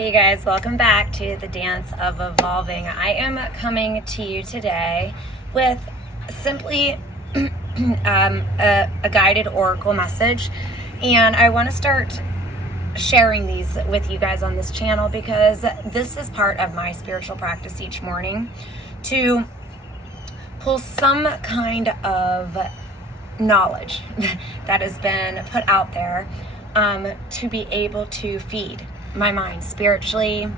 Hey guys, welcome back to the Dance of Evolving. I am coming to you today with simply a guided oracle message, and I want to start sharing these with you guys on this channel because this is part of my spiritual practice each morning, to pull some kind of knowledge that has been put out there to be able to feed my mind spiritually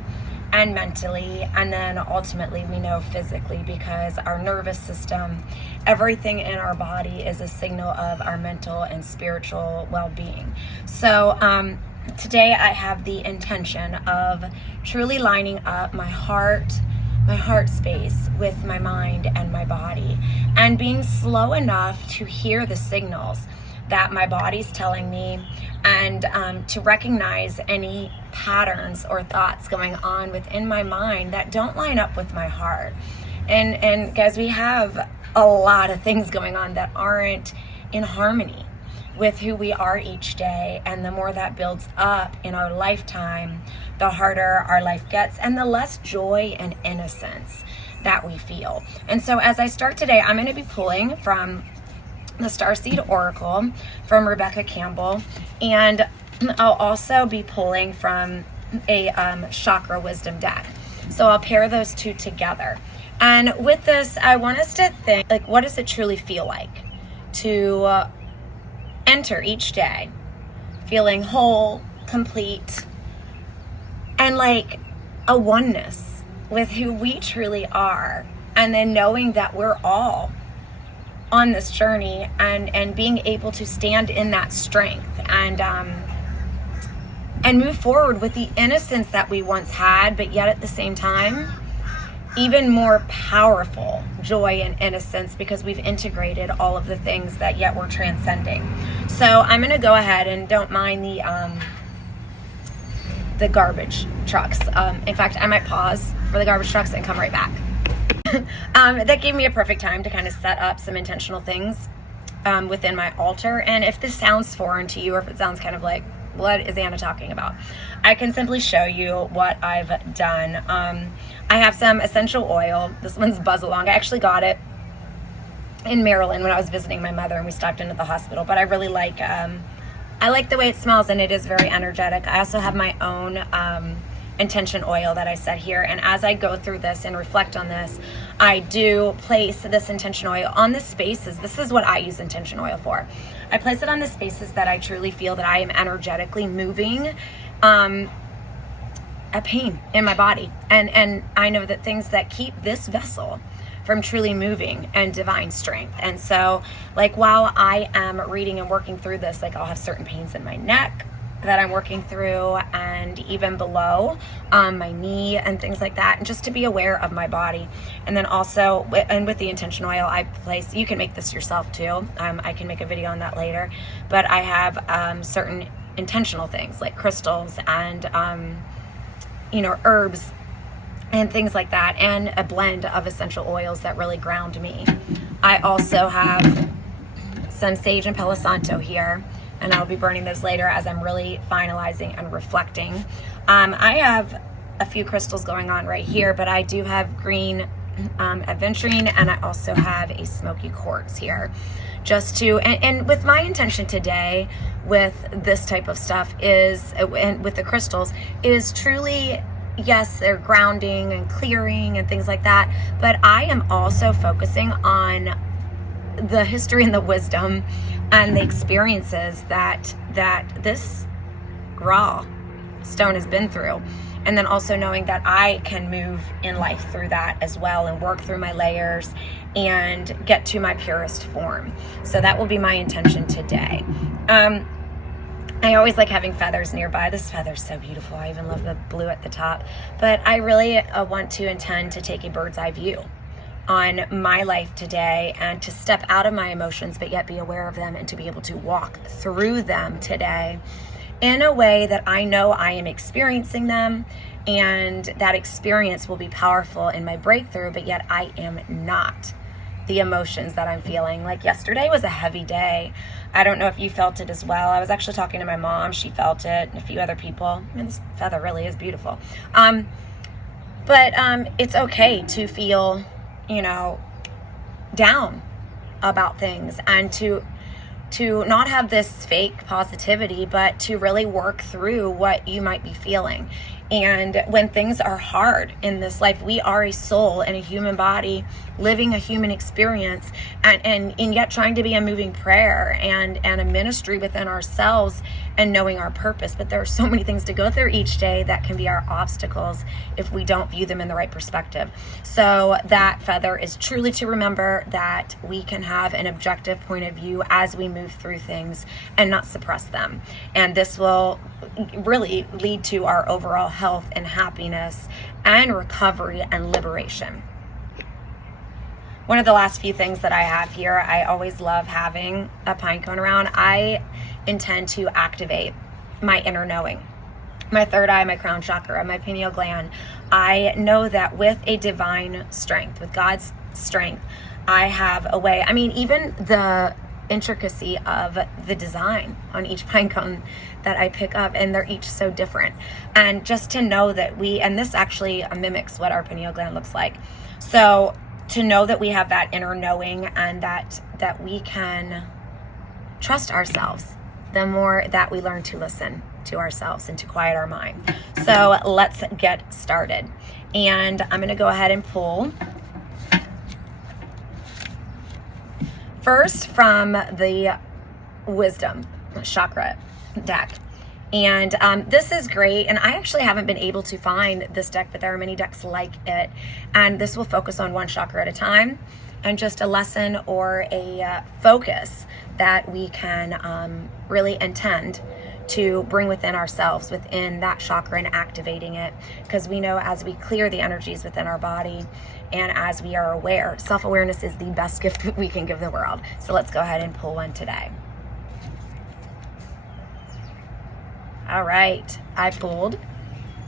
and mentally, and then ultimately we know physically, because our nervous system, everything in our body is a signal of our mental and spiritual well-being. So today I have the intention of truly lining up my heart space with my mind and my body, and being slow enough to hear the signals that my body's telling me, and to recognize any patterns or thoughts going on within my mind that don't line up with my heart. And guys, we have a lot of things going on that aren't in harmony with who we are each day, and the more that builds up in our lifetime, the harder our life gets and the less joy and innocence that we feel. And so as I start today, I'm going to be pulling from the Starseed Oracle from Rebecca Campbell, and I'll also be pulling from a Chakra wisdom deck. So I'll pair those two together. And with this, I want us to think, like, what does it truly feel like to enter each day feeling whole, complete, and like a oneness with who we truly are, and then knowing that we're all on this journey, and being able to stand in that strength and move forward with the innocence that we once had, but yet at the same time even more powerful joy and innocence, because we've integrated all of the things that yet we're transcending. So I'm going to go ahead, and don't mind the garbage trucks. In fact, I might pause for the garbage trucks and come right back. That gave me a perfect time to kind of set up some intentional things within my altar. And if this sounds foreign to you, or if it sounds kind of like, what is Anna talking about, I can simply show you what I've done. I have some essential oil. This one's Buzz Along. I actually got it in Maryland when I was visiting my mother, and we stopped into the hospital. But I really like I like the way it smells, and it is very energetic. I also have my own intention oil that I set here, and as I go through this and reflect on this, I do place this intention oil on the spaces. This is what I use intention oil for. I place it on the spaces that I truly feel that I am energetically moving a pain in my body, and I know that things that keep this vessel from truly moving and divine strength. And so, like, while I am reading and working through this, like, I'll have certain pains in my neck that I'm working through, and even below my knee and things like that, and just to be aware of my body. And then also, and with the intention oil, I place, you can make this yourself too, I can make a video on that later, but I have certain intentional things like crystals and herbs and things like that, and a blend of essential oils that really ground me. I also have some sage and Palo Santo here, and I'll be burning those later as I'm really finalizing and reflecting. I have a few crystals going on right here, but I do have green aventurine, and I also have a smoky quartz here. Just to, and with my intention today with this type of stuff is, and with the crystals, is truly, yes, they're grounding and clearing and things like that, but I am also focusing on the history and the wisdom and the experiences that this raw stone has been through, and then also knowing that I can move in life through that as well, and work through my layers and get to my purest form. So that will be my intention today. I always like having feathers nearby. This feather's so beautiful. I even love the blue at the top. But I really want to intend to take a bird's eye view on my life today, and to step out of my emotions, but yet be aware of them, and to be able to walk through them today in a way that I know I am experiencing them, and that experience will be powerful in my breakthrough, but yet I am not the emotions that I'm feeling. Like yesterday was a heavy day. I don't know if you felt it as well. I was actually talking to my mom. She felt it, and a few other people. I mean, this feather really is beautiful. But it's okay to feel, down about things, and to not have this fake positivity, but to really work through what you might be feeling. And when things are hard in this life, we are a soul and a human body living a human experience, and yet trying to be a moving prayer and a ministry within ourselves and knowing our purpose. But there are so many things to go through each day that can be our obstacles if we don't view them in the right perspective. So that feather is truly to remember that we can have an objective point of view as we move through things and not suppress them. And this will really lead to our overall health and happiness and recovery and liberation. One of the last few things that I have here, I always love having a pine cone around. I intend to activate my inner knowing, my third eye, my crown chakra, my pineal gland. I know that with a divine strength, with God's strength, I have a way. I mean, even the intricacy of the design on each pine cone that I pick up, and they're each so different. And just to know that and this actually mimics what our pineal gland looks like. So to know that we have that inner knowing, and that we can trust ourselves the more that we learn to listen to ourselves and to quiet our mind. So let's get started. And I'm going to go ahead and pull first from the wisdom chakra deck. And this is great. And I actually haven't been able to find this deck, but there are many decks like it. And this will focus on one chakra at a time, and just a lesson or a focus that we can really intend to bring within ourselves, within that chakra, and activating it. Because we know as we clear the energies within our body, and as we are aware, self-awareness is the best gift we can give the world. So let's go ahead and pull one today. All right, I pulled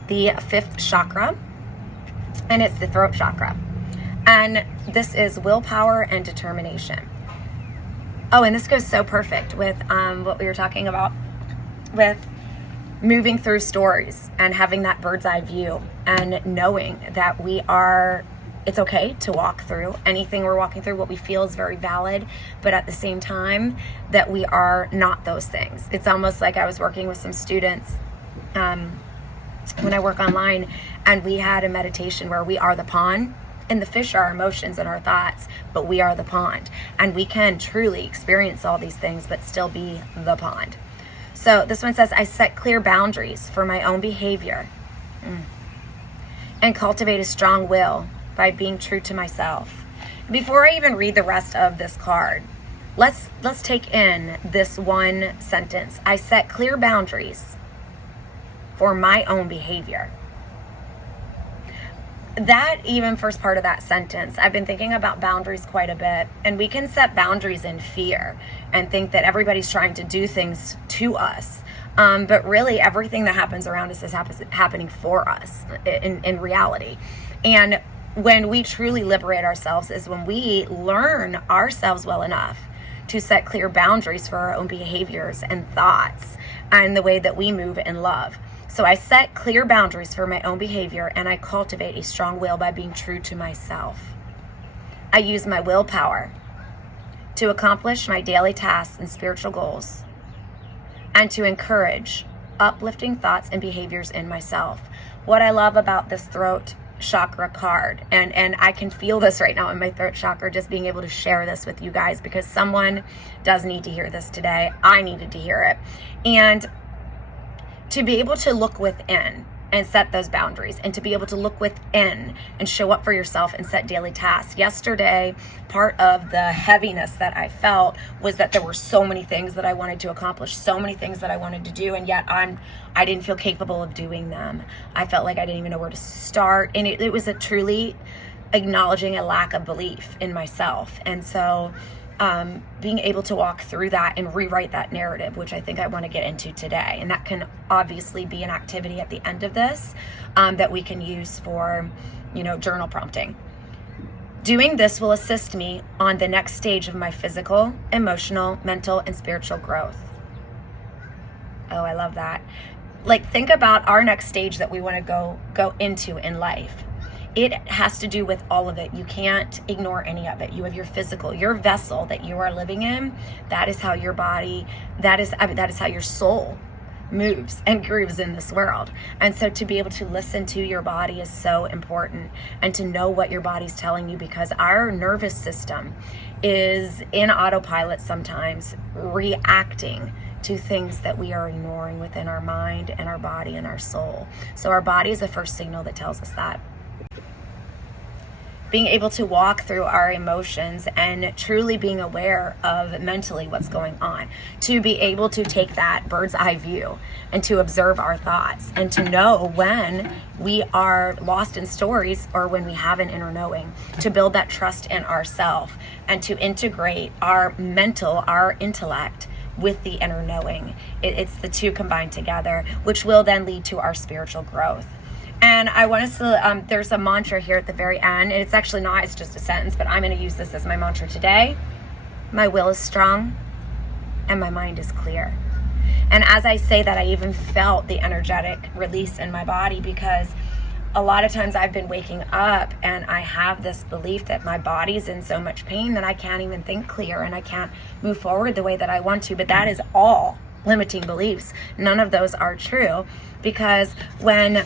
the 5th chakra, and it's the throat chakra. And this is willpower and determination. Oh, and this goes so perfect with what we were talking about with moving through stories and having that bird's eye view, and knowing that it's okay to walk through anything we're walking through. What we feel is very valid, but at the same time that we are not those things. It's almost like I was working with some students when I work online, and we had a meditation where we are the pond, and the fish are our emotions and our thoughts, but we are the pond. And we can truly experience all these things, but still be the pond. So this one says, I set clear boundaries for my own behavior and cultivate a strong will by being true to myself. Before I even read the rest of this card, let's take in this one sentence. I set clear boundaries for my own behavior. That even first part of that sentence, I've been thinking about boundaries quite a bit, and we can set boundaries in fear and think that everybody's trying to do things to us. But really everything that happens around us is happening for us in reality. And when we truly liberate ourselves is when we learn ourselves well enough to set clear boundaries for our own behaviors and thoughts and the way that we move in love. So I set clear boundaries for my own behavior, and I cultivate a strong will by being true to myself. I use my willpower to accomplish my daily tasks and spiritual goals, and to encourage uplifting thoughts and behaviors in myself. What I love about this throat chakra card, and I can feel this right now in my throat chakra, just being able to share this with you guys, because someone does need to hear this today. I needed to hear it. And to be able to look within and set those boundaries, and to be able to look within and show up for yourself and set daily tasks. Yesterday, part of the heaviness that I felt was that there were so many things that I wanted to accomplish, so many things that I wanted to do, and yet I didn't feel capable of doing them. I felt like I didn't even know where to start, and it was a truly acknowledging a lack of belief in myself. And so being able to walk through that and rewrite that narrative, which I think I want to get into today. And that can obviously be an activity at the end of this that we can use for, journal prompting. Doing this will assist me on the next stage of my physical, emotional, mental, and spiritual growth. Oh, I love that. Like, think about our next stage that we want to go into in life. It has to do with all of it. You can't ignore any of it. You have your physical, your vessel that you are living in. That is how your body, that is how your soul moves and grooves in this world. And so to be able to listen to your body is so important, and to know what your body's telling you, because our nervous system is in autopilot sometimes, reacting to things that we are ignoring within our mind and our body and our soul. So our body is the first signal that tells us that. Being able to walk through our emotions and truly being aware of mentally what's going on, to be able to take that bird's eye view and to observe our thoughts, and to know when we are lost in stories or when we have an inner knowing, to build that trust in ourselves and to integrate our mental, our intellect with the inner knowing. It's the two combined together, which will then lead to our spiritual growth. And I want us to, there's a mantra here at the very end. It's actually not, it's just a sentence, but I'm going to use this as my mantra today. My will is strong and my mind is clear. And as I say that, I even felt the energetic release in my body, because a lot of times I've been waking up and I have this belief that my body's in so much pain that I can't even think clear and I can't move forward the way that I want to. But that is all limiting beliefs. None of those are true, because when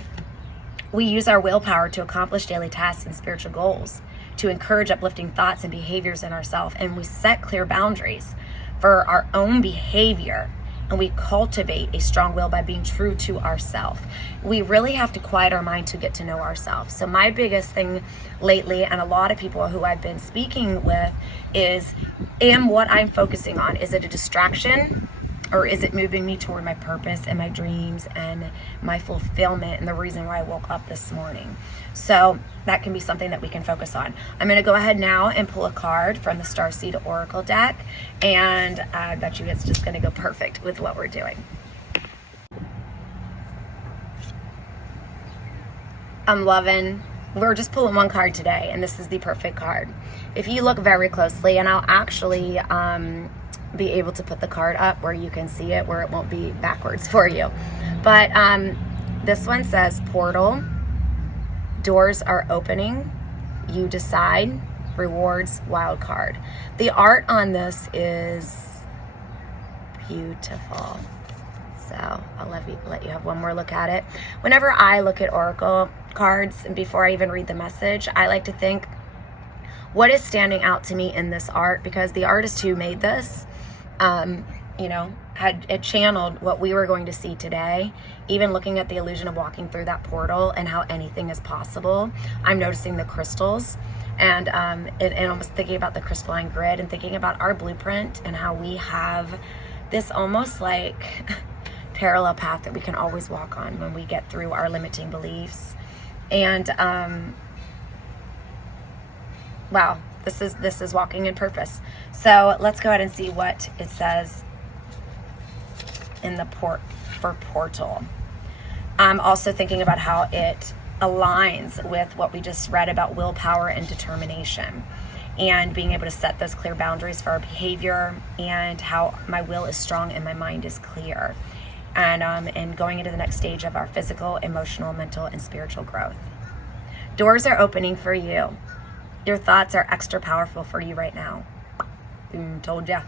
we use our willpower to accomplish daily tasks and spiritual goals, to encourage uplifting thoughts and behaviors in ourselves, and we set clear boundaries for our own behavior, and we cultivate a strong will by being true to ourselves. We really have to quiet our mind to get to know ourselves. So my biggest thing lately, and a lot of people who I've been speaking with, is, what I'm focusing on, is it a distraction? Or is it moving me toward my purpose and my dreams and my fulfillment and the reason why I woke up this morning? So that can be something that we can focus on. I'm going to go ahead now and pull a card from the Starseed Oracle deck, and I bet you it's just going to go perfect with what we're doing. I'm loving, we're just pulling one card today, and this is the perfect card. If you look very closely, and I'll actually be able to put the card up where you can see it, where it won't be backwards for you. But this one says portal, doors are opening, you decide, rewards, wild card. The art on this is beautiful. So I'll let you have one more look at it. Whenever I look at oracle cards, and before I even read the message, I like to think, what is standing out to me in this art? Because the artist who made this, had channeled what we were going to see today. Even looking at the illusion of walking through that portal and how anything is possible, I'm noticing the crystals, and almost thinking about the crystalline grid, and thinking about our blueprint and how we have this almost like parallel path that we can always walk on when we get through our limiting beliefs. And wow, this is walking in purpose. So let's go ahead and see what it says in the for portal. I'm also thinking about how it aligns with what we just read about willpower and determination, and being able to set those clear boundaries for our behavior, and how my will is strong and my mind is clear, and going into the next stage of our physical, emotional, mental, and spiritual growth. Doors are opening for you. Your thoughts are extra powerful for you right now. Boom, told ya.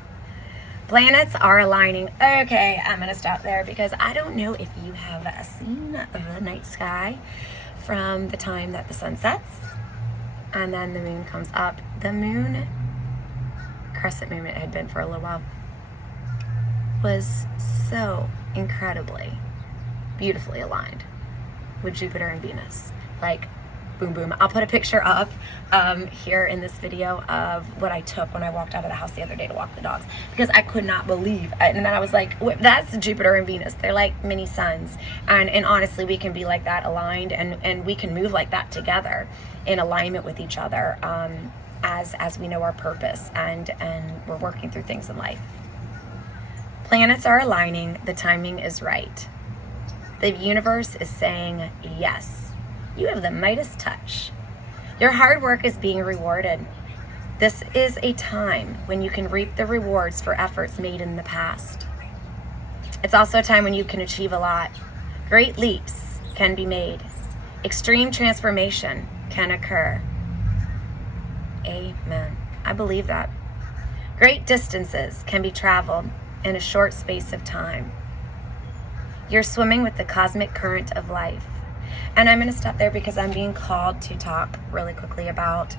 Planets are aligning. Okay, I'm gonna stop there, because I don't know if you have seen the night sky from the time that the sun sets and then the moon comes up. The moon, crescent moon it had been for a little while, was so incredibly beautifully aligned with Jupiter and Venus. Like, boom, boom. I'll put a picture up here in this video of what I took when I walked out of the house the other day to walk the dogs, because I could not believe. And then I was like, that's Jupiter and Venus. They're like mini suns. And honestly, we can be like that, aligned, and we can move like that together in alignment with each other, as we know our purpose and we're working through things in life. Planets are aligning. The timing is right. The universe is saying yes. You have the Midas touch. Your hard work is being rewarded. This is a time when you can reap the rewards for efforts made in the past. It's also a time when you can achieve a lot. Great leaps can be made. Extreme transformation can occur. Amen. I believe that. Great distances can be traveled in a short space of time. You're swimming with the cosmic current of life. And I'm going to stop there because I'm being called to talk really quickly about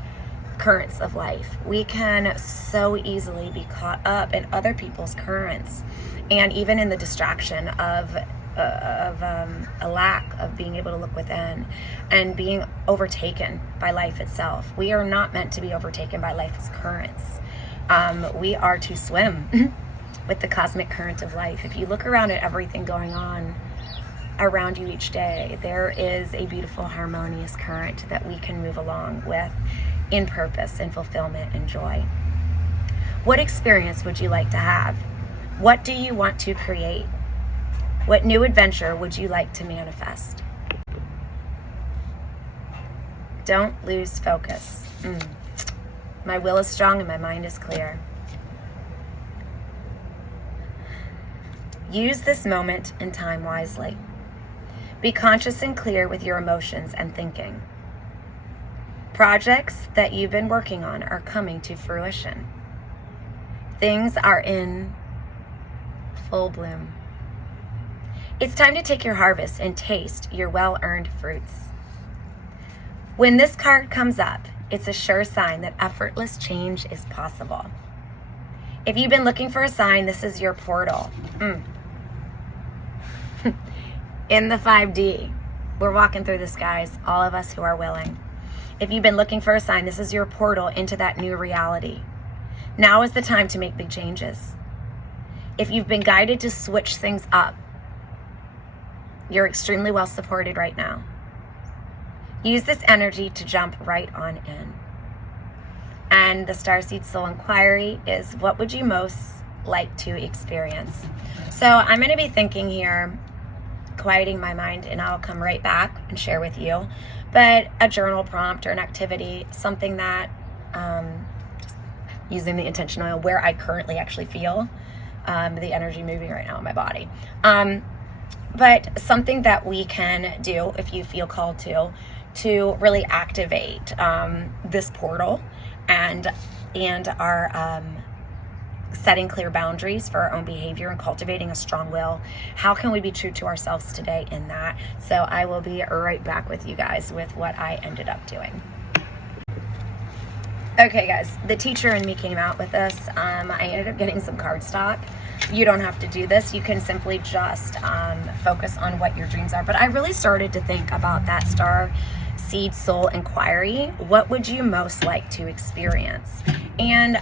currents of life. We can so easily be caught up in other people's currents, and even in the distraction of a lack of being able to look within and being overtaken by life itself. We are not meant to be overtaken by life's currents. We are to swim with the cosmic current of life. If you look around at everything going on around you each day, there is a beautiful harmonious current that we can move along with in purpose and fulfillment and joy. What experience would you like to have? What do you want to create? What new adventure would you like to manifest? Don't lose focus. My will is strong and my mind is clear. Use this moment in time wisely. Be conscious and clear with your emotions and thinking. Projects that you've been working on are coming to fruition. Things are in full bloom. It's time to take your harvest and taste your well-earned fruits. When this card comes up, it's a sure sign that effortless change is possible. If you've been looking for a sign, this is your portal. In the 5D, we're walking through the skies, all of us who are willing. If you've been looking for a sign, this is your portal into that new reality. Now is the time to make big changes. If you've been guided to switch things up, you're extremely well supported right now. Use this energy to jump right on in. And the Starseed Soul Inquiry is, what would you most like to experience? So I'm going to be thinking here, quieting my mind, and I'll come right back and share with you. But a journal prompt or an activity, something that, using the intention oil where I currently actually feel the energy moving right now in my body. But something that we can do, if you feel called to really activate this portal and our setting clear boundaries for our own behavior and cultivating a strong will. How can we be true to ourselves today in that? So I will be right back with you guys with what I ended up doing. Okay guys, the teacher and me came out with this. I ended up getting some cardstock. You don't have to do this. You can simply just focus on what your dreams are. But I really started to think about that Starseed Soul Inquiry. What would you most like to experience? And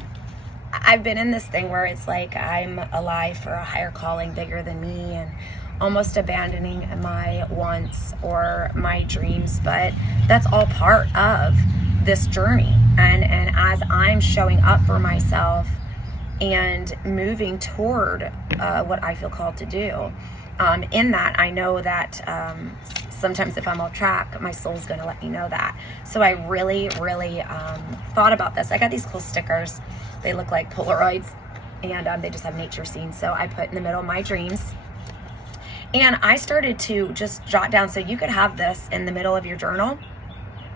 I've been in this thing where it's like I'm alive for a higher calling bigger than me and almost abandoning my wants or my dreams. But that's all part of this journey. And as I'm showing up for myself and moving toward what I feel called to do, in that I know that sometimes if I'm off track, my soul's going to let me know that. So I really thought about this. I got these cool stickers. They look like Polaroids, and they just have nature scenes. So I put in the middle my dreams, and I started to just jot down. So you could have this in the middle of your journal.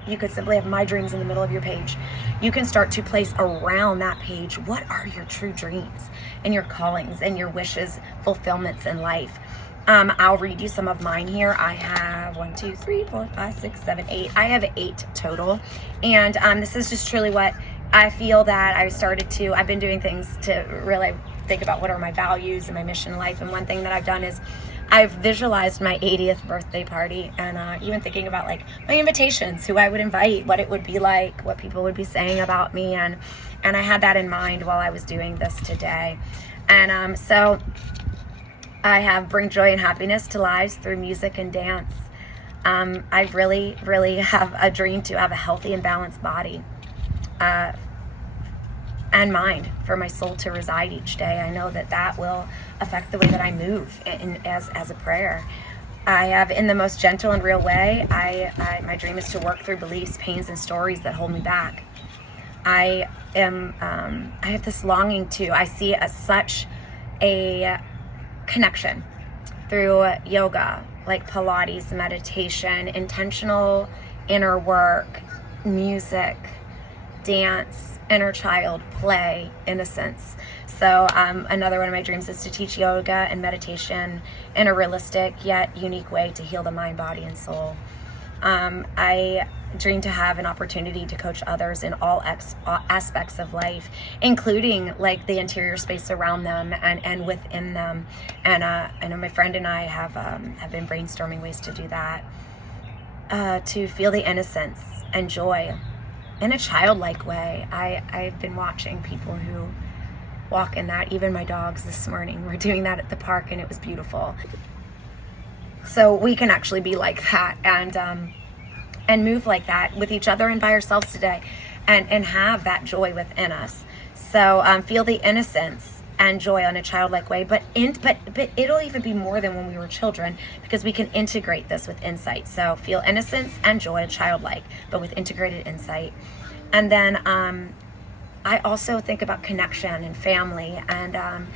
You could simply have my dreams in the middle of your page. You can start to place around that page, what are your true dreams and your callings and your wishes, fulfillments in life. I'll read you some of mine here. I have 1, 2, 3, 4, 5, 6, 7, 8. I have 8 total. And this is just truly what I feel that I've been doing things to really think about what are my values and my mission in life. And one thing that I've done is I've visualized my 80th birthday party, and even thinking about like my invitations, who I would invite, what it would be like, what people would be saying about me. And I had that in mind while I was doing this today. And so I have bring joy and happiness to lives through music and dance. I really have a dream to have a healthy and balanced body and mind for my soul to reside each day. I know that will affect the way that I move as a prayer. I have, in the most gentle and real way, my dream is to work through beliefs, pains, and stories that hold me back. I have this longing I see such a connection through yoga, like Pilates, meditation, intentional inner work, music, dance, inner child, play, innocence. So another one of my dreams is to teach yoga and meditation in a realistic yet unique way to heal the mind, body, and soul. I dream to have an opportunity to coach others in all aspects of life, including like the interior space around them and within them. And I know my friend and I have been brainstorming ways to do that, to feel the innocence and joy in a childlike way. I've been watching people who walk in that. Even my dogs this morning were doing that at the park, and it was beautiful. So we can actually be like that and move like that with each other and by ourselves today, and have that joy within us. So feel the innocence and joy in a childlike way, but it'll even be more than when we were children, because we can integrate this with insight. So feel innocence and joy, childlike, but with integrated insight. And then I also think about connection and family, and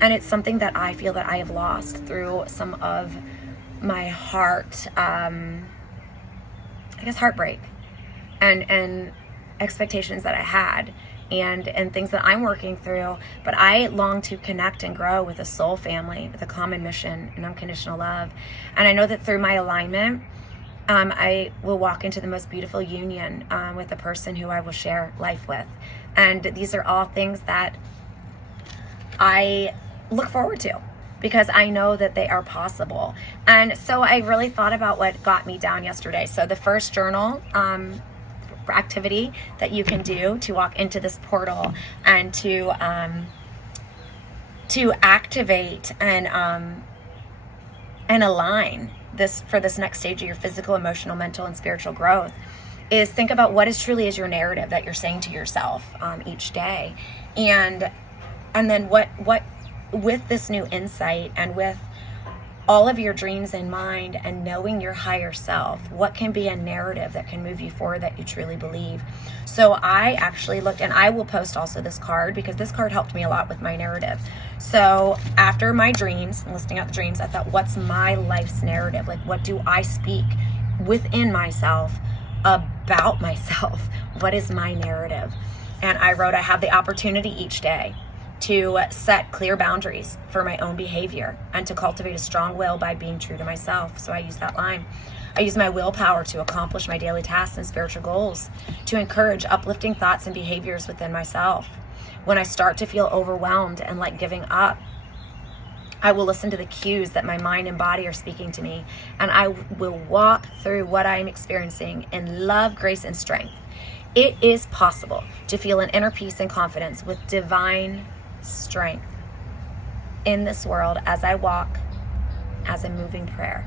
it's something that I feel that I have lost through some of my heartbreak and expectations that I had, and things that I'm working through. But I long to connect and grow with a soul family with a common mission and unconditional love. And I know that through my alignment, I will walk into the most beautiful union with the person who I will share life with. And these are all things that I look forward to, because I know that they are possible. And so I really thought about what got me down yesterday. So the first journal activity that you can do to walk into this portal and to activate and align this for this next stage of your physical, emotional, mental, and spiritual growth is think about what truly is your narrative that you're saying to yourself each day. And then what with this new insight and with all of your dreams in mind and knowing your higher self, what can be a narrative that can move you forward that you truly believe? So I actually looked, and I will post also this card, because this card helped me a lot with my narrative. So after my dreams, listing out the dreams, I thought, what's my life's narrative? Like, what do I speak within myself about myself? What is my narrative? And I wrote, I have the opportunity each day to set clear boundaries for my own behavior and to cultivate a strong will by being true to myself. So I use that line. I use my willpower to accomplish my daily tasks and spiritual goals, to encourage uplifting thoughts and behaviors within myself. When I start to feel overwhelmed and like giving up, I will listen to the cues that my mind and body are speaking to me, and I will walk through what I am experiencing in love, grace, and strength. It is possible to feel an inner peace and confidence with divine strength in this world as I walk as a moving prayer.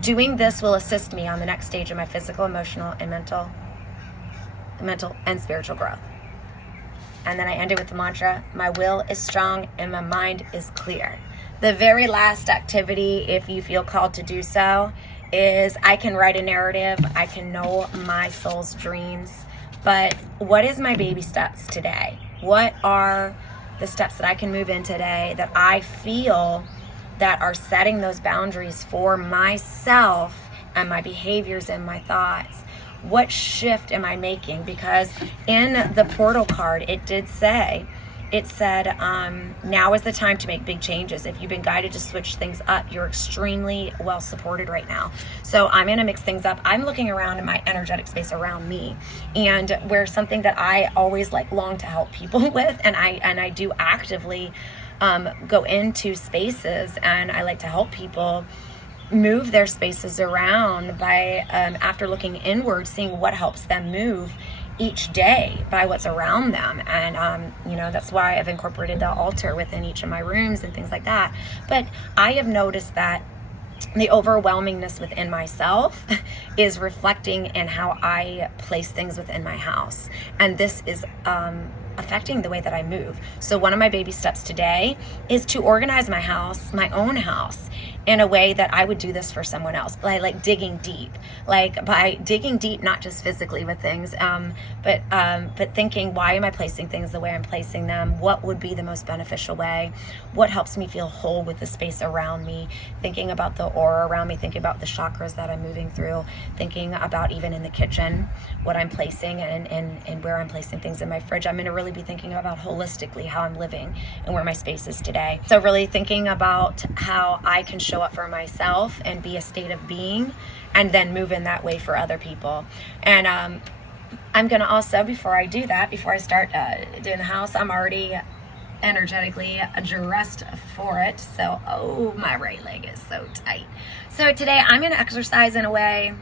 Doing this will assist me on the next stage of my physical, emotional, and mental and spiritual growth. And then I ended with the mantra, my will is strong and my mind is clear. The very last activity, if you feel called to do so, is I can write a narrative. I can know my soul's dreams. But what is my baby steps today? What are the steps that I can move in today that I feel that are setting those boundaries for myself and my behaviors and my thoughts? What shift am I making? Because in the portal card, it said, now is the time to make big changes. If you've been guided to switch things up, you're extremely well supported right now. So I'm going to mix things up. I'm looking around in my energetic space around me, and where something that I always long to help people with, and I do actively go into spaces, and I like to help people move their spaces around by after looking inward, seeing what helps them move each day by what's around them. And that's why I've incorporated the altar within each of my rooms and things like that. But I have noticed that the overwhelmingness within myself is reflecting in how I place things within my house, and this is affecting the way that I move. So one of my baby steps today is to organize my house, my own house, in a way that I would do this for someone else, by like digging deep, not just physically with things, but thinking, why am I placing things the way I'm placing them? What would be the most beneficial way? What helps me feel whole with the space around me? Thinking about the aura around me, thinking about the chakras that I'm moving through, thinking about even in the kitchen, what I'm placing and where I'm placing things in my fridge. I'm going to really be thinking about holistically how I'm living and where my space is today. So really thinking about how I can show up for myself and be a state of being, and then move in that way for other people. And I'm going to also, before I start doing the house, I'm already energetically dressed for it. So, oh, my right leg is so tight. So today I'm going to exercise in a way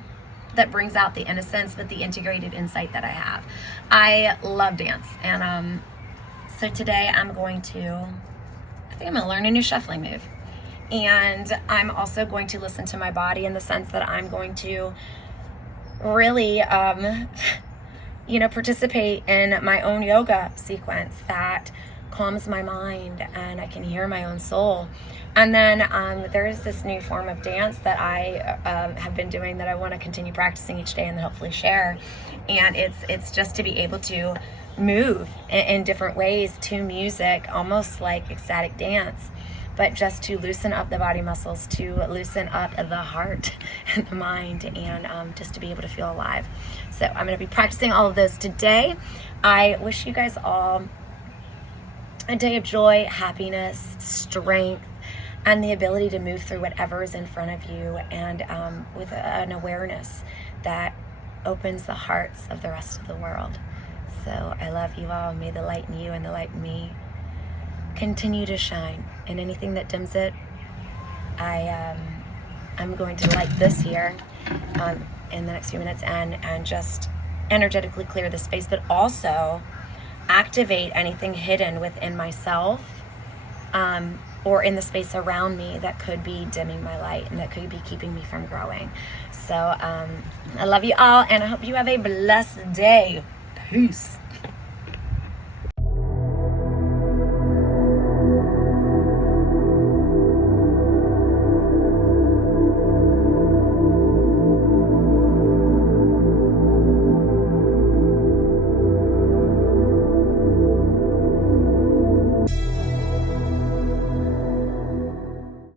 that brings out the innocence, but the integrated insight that I have. I love dance. And so today I think I'm going to learn a new shuffling move. And I'm also going to listen to my body in the sense that I'm going to really, participate in my own yoga sequence that calms my mind and I can hear my own soul. And then there is this new form of dance that I have been doing that I want to continue practicing each day and hopefully share. And it's just to be able to move in different ways to music, almost like ecstatic dance, but just to loosen up the body muscles, to loosen up the heart and the mind, and just to be able to feel alive. So I'm going to be practicing all of those today. I wish you guys all a day of joy, happiness, strength, and the ability to move through whatever is in front of you, and with an awareness that opens the hearts of the rest of the world. So I love you all. May the light in you and the light in me continue to shine, and anything that dims it, I'm going to light this here in the next few minutes and just energetically clear the space, but also activate anything hidden within myself or in the space around me that could be dimming my light and that could be keeping me from growing. So I love you all, and I hope you have a blessed day. Peace.